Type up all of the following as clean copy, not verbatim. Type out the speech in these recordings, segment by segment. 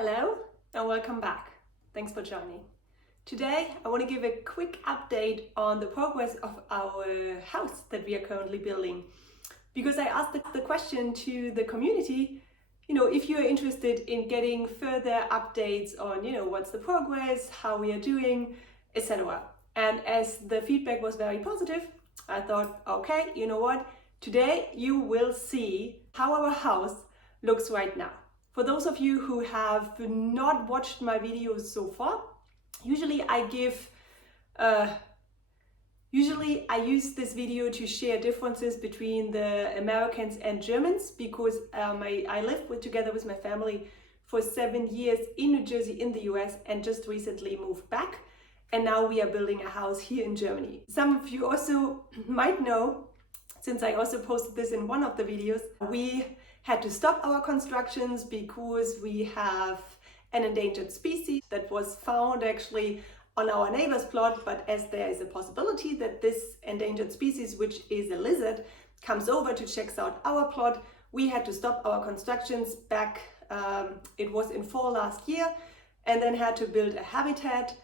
Hello and welcome back. Thanks for joining. Today I want to give a quick update on the progress of our house that we are currently building, because I asked the question to the community, if you're interested in getting further updates on, what's the progress, how we are doing, etc. And as the feedback was very positive, I thought, okay, you know what? Today you will see how our house looks right now. For those of you who have not watched my videos so far, usually I use this video to share differences between the Americans and Germans, because I lived together with my family for 7 years in New Jersey in the US and just recently moved back. And now we are building a house here in Germany. Some of you also might know, since I also posted this in one of the videos, we had to stop our constructions because we have an endangered species that was found actually on our neighbor's plot. But as there is a possibility that this endangered species, which is a lizard, comes over to check out our plot, we had to stop our constructions back. It was in fall last year, and then had to build a habitat,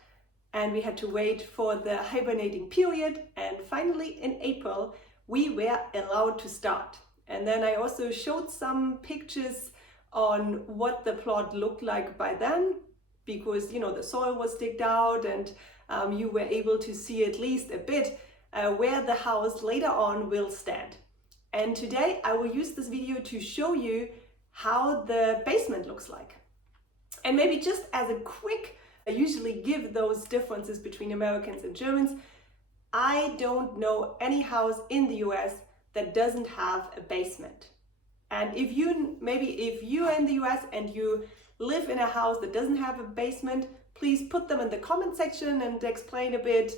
and we had to wait for the hibernating period. And finally in April, we were allowed to start. And then I also showed some pictures on what the plot looked like by then, because the soil was digged out, and you were able to see at least a bit where the house later on will stand. And today I will use this video to show you how the basement looks like. And maybe just as a quick, I usually give those differences between Americans and Germans. I don't know any house in the US that doesn't have a basement. And if you're in the US and you live in a house that doesn't have a basement, please put them in the comment section and explain a bit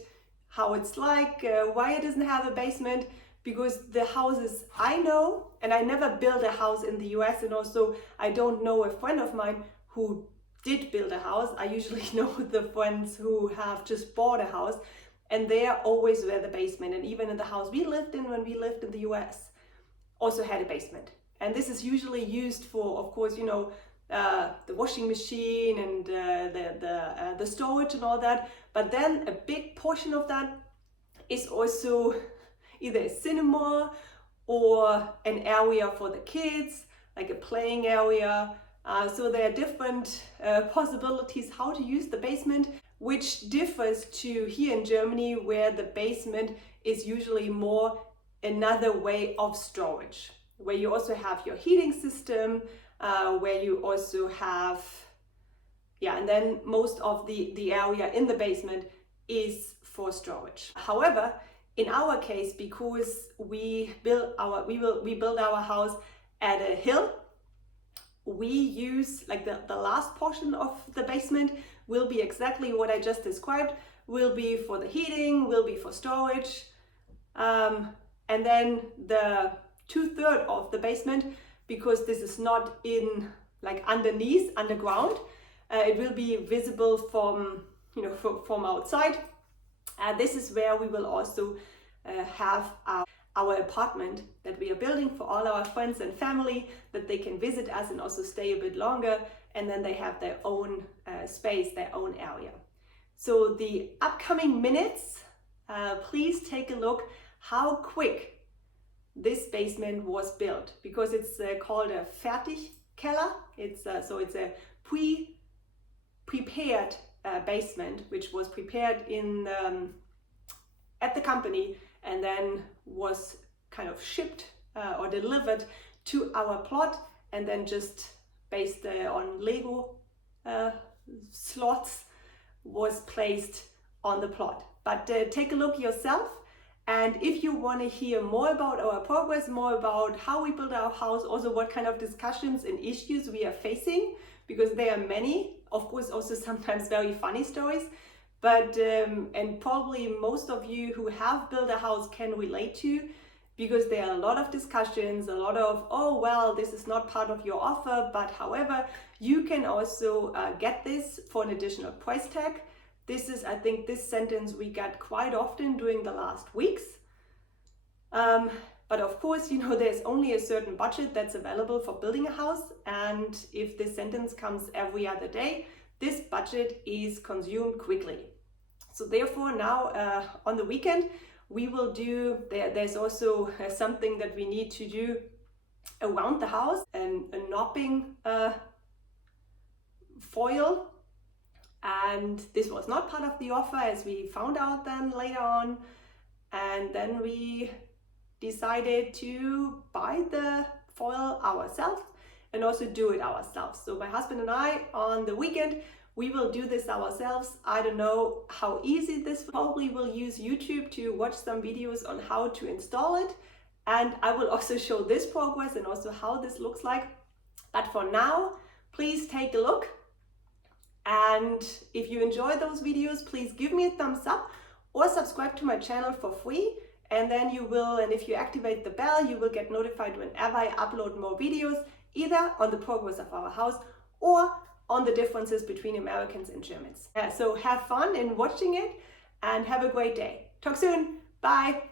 how it's like, why it doesn't have a basement. Because the houses I know, and I never built a house in the US, and also I don't know a friend of mine who did build a house. I usually know the friends who have just bought a house, and they are always where the basement. And even in the house we lived in when we lived in the US, also had a basement. And this is usually used for, of course, the washing machine and the storage and all that. But then a big portion of that is also either a cinema or an area for the kids, like a playing area. So there are different possibilities how to use the basement, which differs to here in Germany, where the basement is usually more another way of storage, where you also have your heating system, where you also have, and then most of the area in the basement is for storage. However, in our case, because we build our house at a hill, we use the last portion of the basement will be exactly what I just described, will be for the heating, will be for storage. And then the 2/3 of the basement, because this is not in underground, it will be visible from outside. This is where we will also have our apartment that we are building for all our friends and family, that they can visit us and also stay a bit longer, and then they have their own space, their own area. So the upcoming minutes, please take a look how quick this basement was built, because it's called a Fertigkeller. It's a prepared basement, which was prepared at the company and then was kind of shipped or delivered to our plot, and then just based on Lego slots was placed on the plot. But take a look yourself, and if you want to hear more about our progress, more about how we build our house, also what kind of discussions and issues we are facing, because there are many, of course also sometimes very funny stories, but and probably most of you who have built a house can relate to, because there are a lot of discussions, a lot of, oh well, this is not part of your offer, but however, you can also get this for an additional price tag. This is, I think, this sentence we got quite often during the last weeks. But of course, you know, there's only a certain budget that's available for building a house. And if this sentence comes every other day, this budget is consumed quickly. So therefore now on the weekend, we will do, there's also something that we need to do around the house, and a knopping foil. And this was not part of the offer, as we found out then later on. And then we decided to buy the foil ourselves and also do it ourselves. So my husband and I, on the weekend, we will do this ourselves. I don't know how easy this will. Probably will use YouTube to watch some videos on how to install it. And I will also show this progress and also how this looks like. But for now, please take a look. And if you enjoy those videos, please give me a thumbs up or subscribe to my channel for free. And then you will, and if you activate the bell, you will get notified whenever I upload more videos, either on the progress of our house or on the differences between Americans and Germans. So have fun in watching it and have a great day. Talk soon. Bye.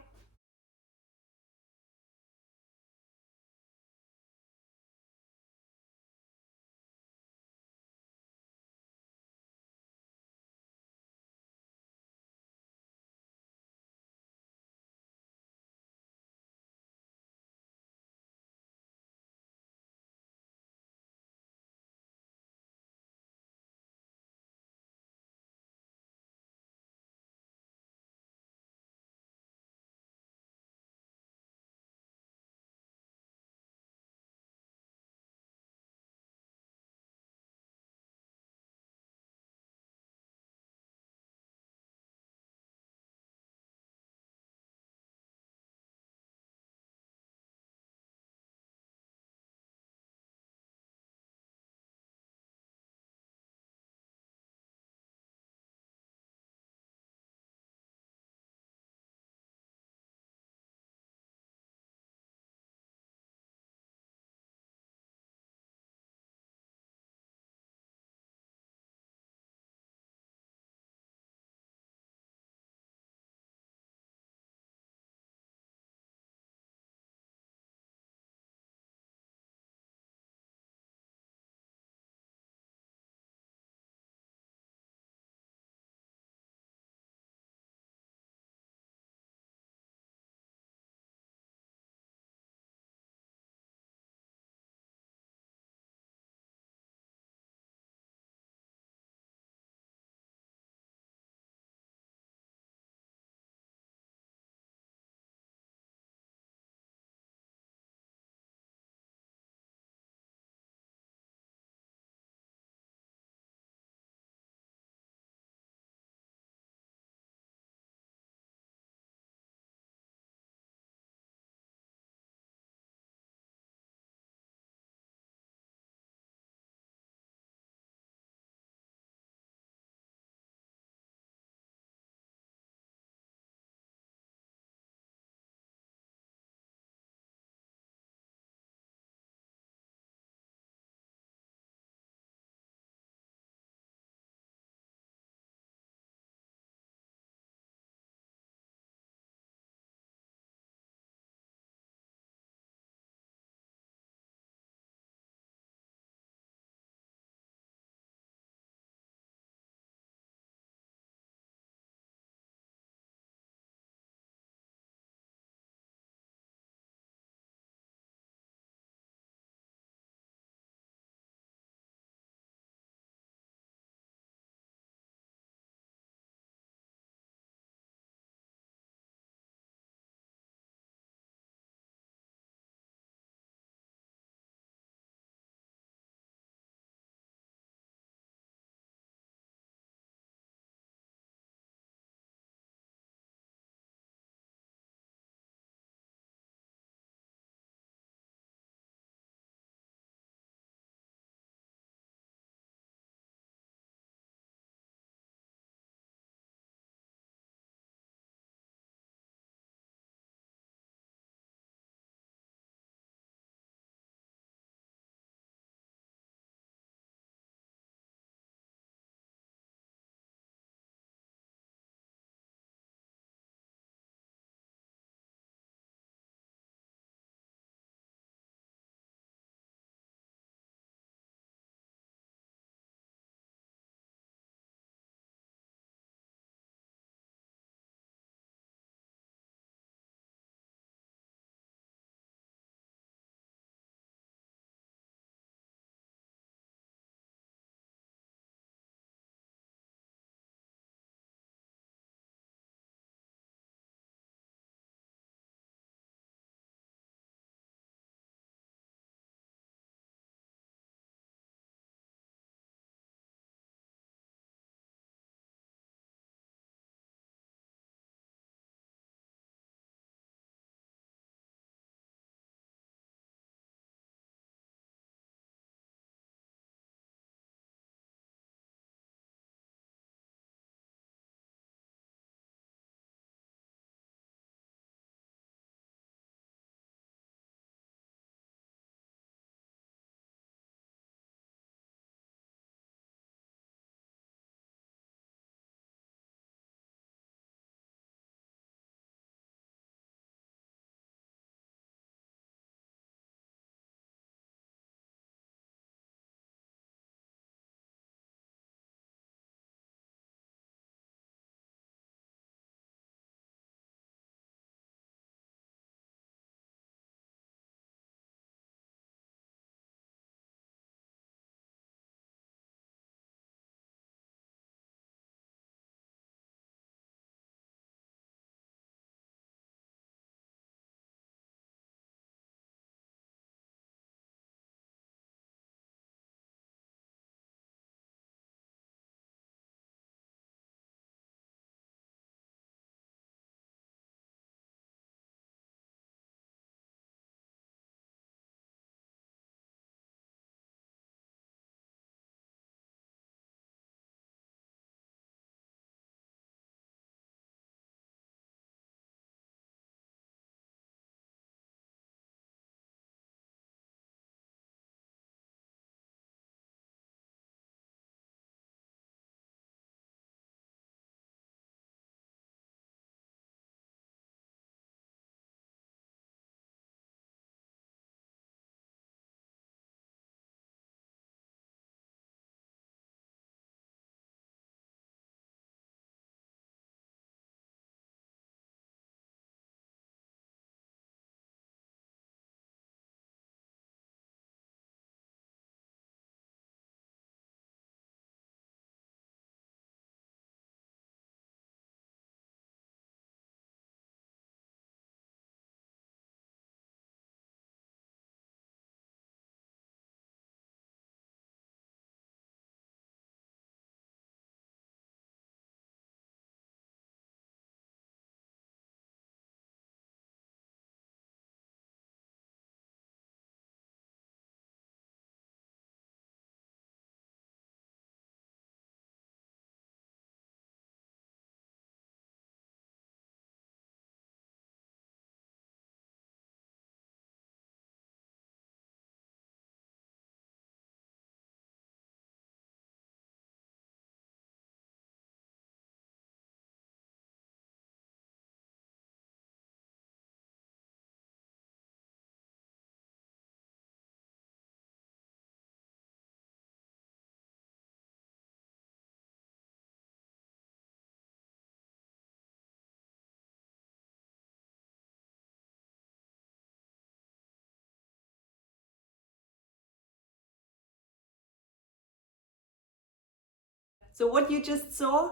So what you just saw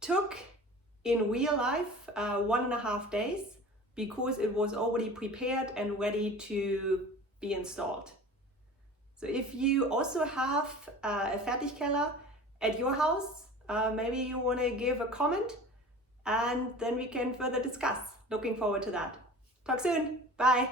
took in real life 1.5 days because it was already prepared and ready to be installed. So if you also have a Fertigkeller at your house, maybe you want to give a comment and then we can further discuss. Looking forward to that. Talk soon. Bye.